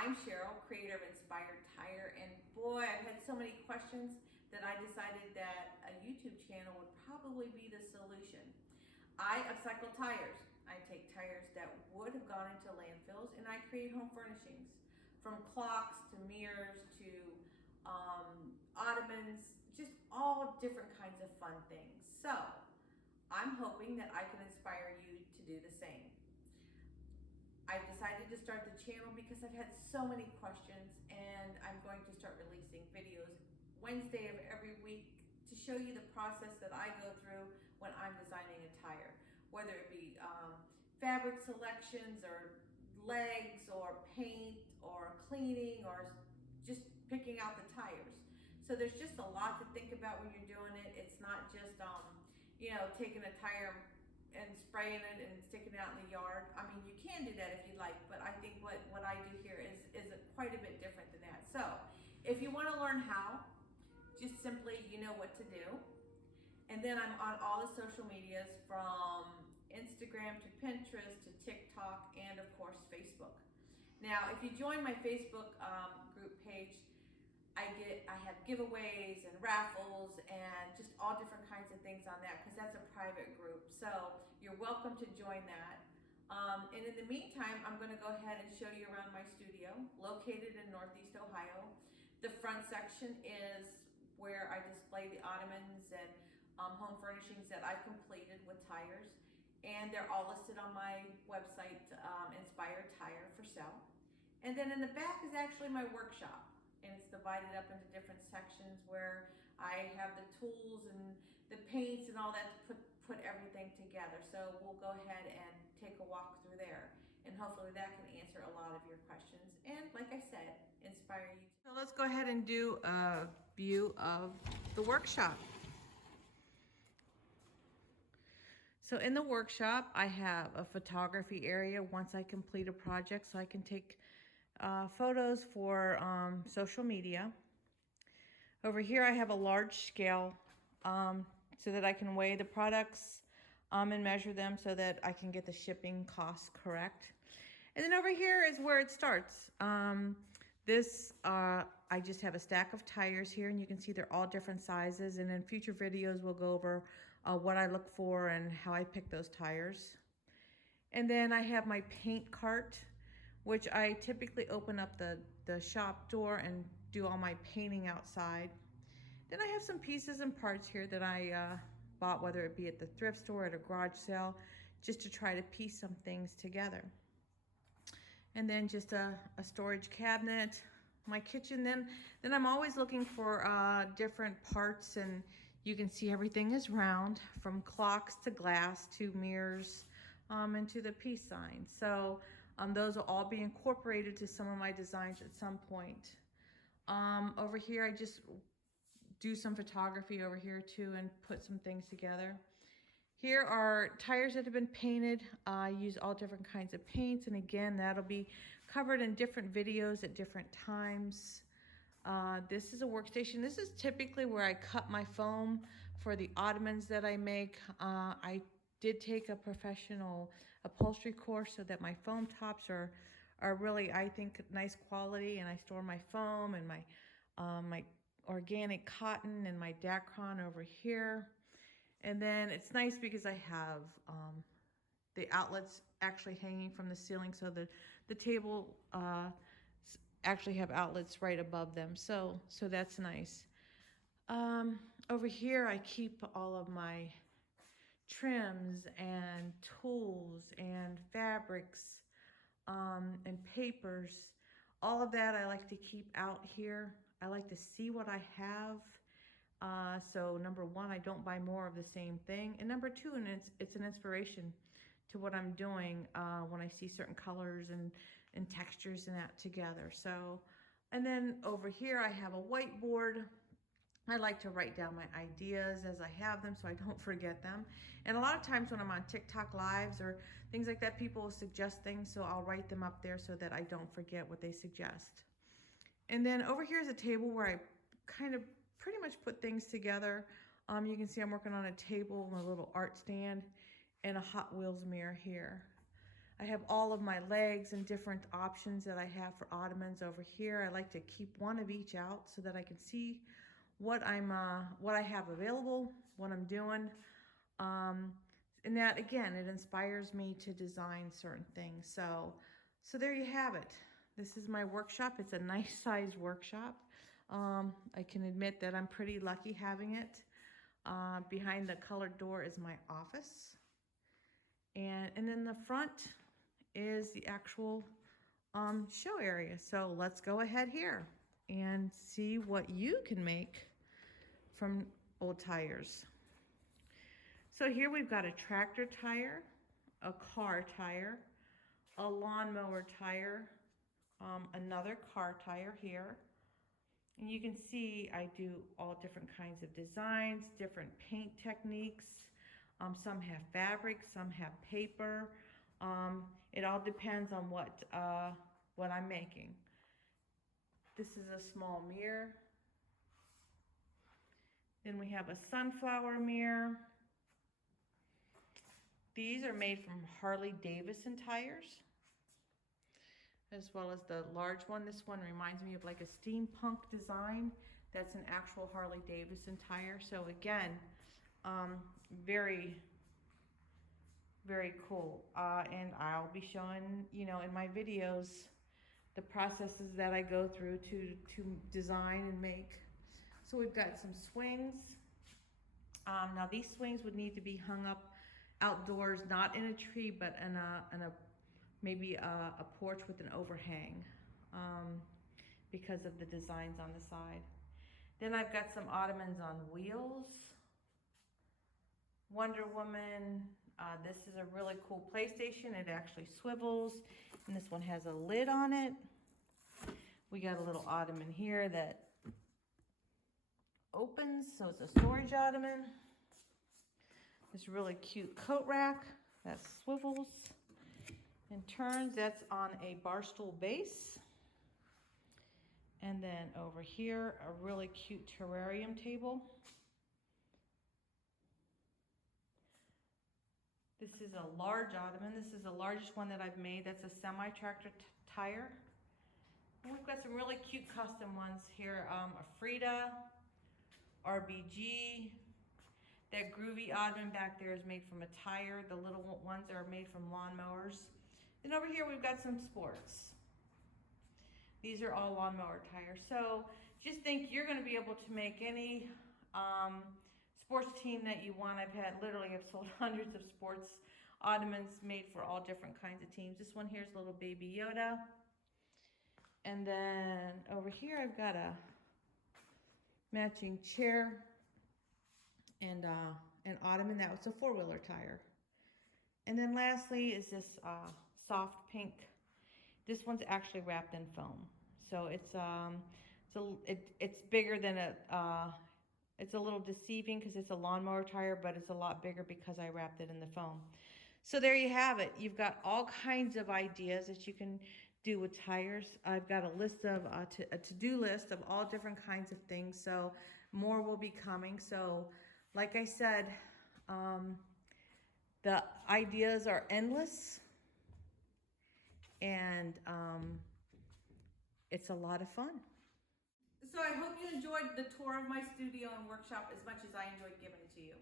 I'm Cheryl, creator of Inspired Tire, and boy, I've had so many questions that I decided that a YouTube channel would probably be the solution. I upcycle tires. I take tires that would have gone into landfills and I create home furnishings, from clocks to mirrors to ottomans, just all different kinds of fun things. So I'm hoping that I can inspire you to do the same. I've decided to start the channel because I've had so many questions, and I'm going to start releasing videos Wednesday of every week to show you the process that I go through when I'm designing a tire, whether it be fabric selections or legs or paint or cleaning or just picking out the tires. So there's just a lot to think about when you're doing it. It's not just taking a tire and spraying it and sticking it out in the yard. I mean, you can do that if you like, but I think what I do here is quite a bit different than that. So if you want to learn how, just simply, you know what to do. And then I'm on all the social medias, from Instagram to Pinterest to TikTok and of course Facebook. Now, if you join my Facebook group page, I have giveaways and raffles and just all different kinds of things on that, because that's a private group. So you're welcome to join that. And in the meantime, I'm going to go ahead and show you around my studio, located in Northeast Ohio. The front section is where I display the ottomans and home furnishings that I've completed with tires. And they're all listed on my website, Inspired Tire, for sale. And then in the back is actually my workshop. And it's divided up into different sections where I have the tools and the paints and all that to put everything together. So we'll go ahead and take a walk through there, and hopefully that can answer a lot of your questions and, like I said, inspire you. So let's go ahead and do a view of the workshop. So in the workshop, I have a photography area once I complete a project, so I can take photos for social media. Over here I have a large scale so that I can weigh the products and measure them so that I can get the shipping costs correct. And then over here is where it starts. I just have a stack of tires here, and you can see they're all different sizes, and in future videos we'll go over what I look for and how I pick those tires. And then I have my paint cart, which I typically open up the shop door and do all my painting outside. Then I have some pieces and parts here that I bought, whether it be at the thrift store or at a garage sale, just to try to piece some things together. And then just a storage cabinet, my kitchen. Then I'm always looking for different parts, and you can see everything is round, from clocks to glass to mirrors and to the peace sign. So those will all be incorporated to some of my designs at some point. Over here, I just do some photography over here too and put some things together. Here are tires that have been painted. I use all different kinds of paints, and again, that'll be covered in different videos at different times. This is a workstation. This is typically where I cut my foam for the ottomans that I make. I did take a professional upholstery course so that my foam tops are really, I think, nice quality, and I store my foam and my organic cotton and my Dacron over here. And then it's nice because I have the outlets actually hanging from the ceiling, so the table actually have outlets right above them, so that's nice. Over here I keep all of my trims and tools and fabrics and papers. All of that I like to keep out here. I like to see what I have. So number one, I don't buy more of the same thing. And number two, and it's an inspiration to what I'm doing when I see certain colors and textures and that together. So, and then over here I have a whiteboard. I like to write down my ideas as I have them so I don't forget them. And a lot of times when I'm on TikTok lives or things like that, people will suggest things, so I'll write them up there so that I don't forget what they suggest. And then over here is a table where I kind of pretty much put things together. You can see I'm working on a table and a little art stand and a Hot Wheels mirror here. I have all of my legs and different options that I have for ottomans over here. I like to keep one of each out so that I can see what I have available, what I'm doing. And that, again, it inspires me to design certain things. So there you have it. This is my workshop. It's a nice size workshop. I can admit that I'm pretty lucky having it. Behind the colored door is my office. And then the front is the actual show area. So let's go ahead here and see what you can make from old tires. So here we've got a tractor tire, a car tire, a lawnmower tire, another car tire here. And you can see I do all different kinds of designs, different paint techniques. Some have fabric, some have paper. It all depends on what I'm making. This is a small mirror. Then we have a sunflower mirror. These are made from Harley Davidson tires, as well as the large one. This one reminds me of like a steampunk design. That's an actual Harley Davidson tire. So again, very, very cool. And I'll be showing, you know, in my videos, the processes that I go through to design and make. So we've got some swings. Now these swings would need to be hung up outdoors, not in a tree, but in a maybe a porch with an overhang, because of the designs on the side. Then I've got some ottomans on wheels. Wonder Woman. This is a really cool PlayStation. It actually swivels, and this one has a lid on it. We got a little ottoman here that opens, so it's a storage ottoman. This really cute coat rack that swivels and turns. That's on a bar stool base. And then over here, a really cute terrarium table. This is a large ottoman. This is the largest one that I've made. That's a semi-tractor tire. And we've got some really cute custom ones here. A Frida, RBG. That groovy ottoman back there is made from a tire. The little ones are made from lawnmowers. Then over here we've got some sports. These are all lawnmower tires. So just think you're going to be able to make any sports team that you want. I've sold hundreds of sports ottomans made for all different kinds of teams. This one here is little baby Yoda. And then over here I've got a matching chair and an ottoman. That was a four-wheeler tire. And then lastly is this soft pink. This one's actually wrapped in foam. So it's bigger than it's a little deceiving because it's a lawnmower tire, but it's a lot bigger because I wrapped it in the foam. So there you have it. You've got all kinds of ideas that you can do with tires. I've got a list of a to-do list of all different kinds of things. So more will be coming. So like I said, the ideas are endless, and it's a lot of fun. So I hope you enjoyed the tour of my studio and workshop as much as I enjoyed giving it to you.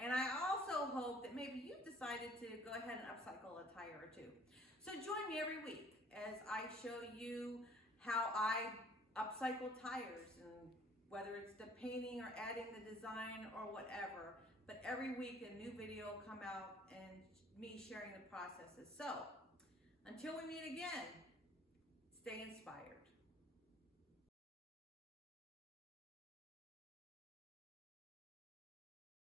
And I also hope that maybe you've decided to go ahead and upcycle a tire or two. So join me every week as I show you how I upcycle tires, and whether it's the painting or adding the design or whatever. But every week a new video will come out and me sharing the processes. So until we meet again, stay inspired.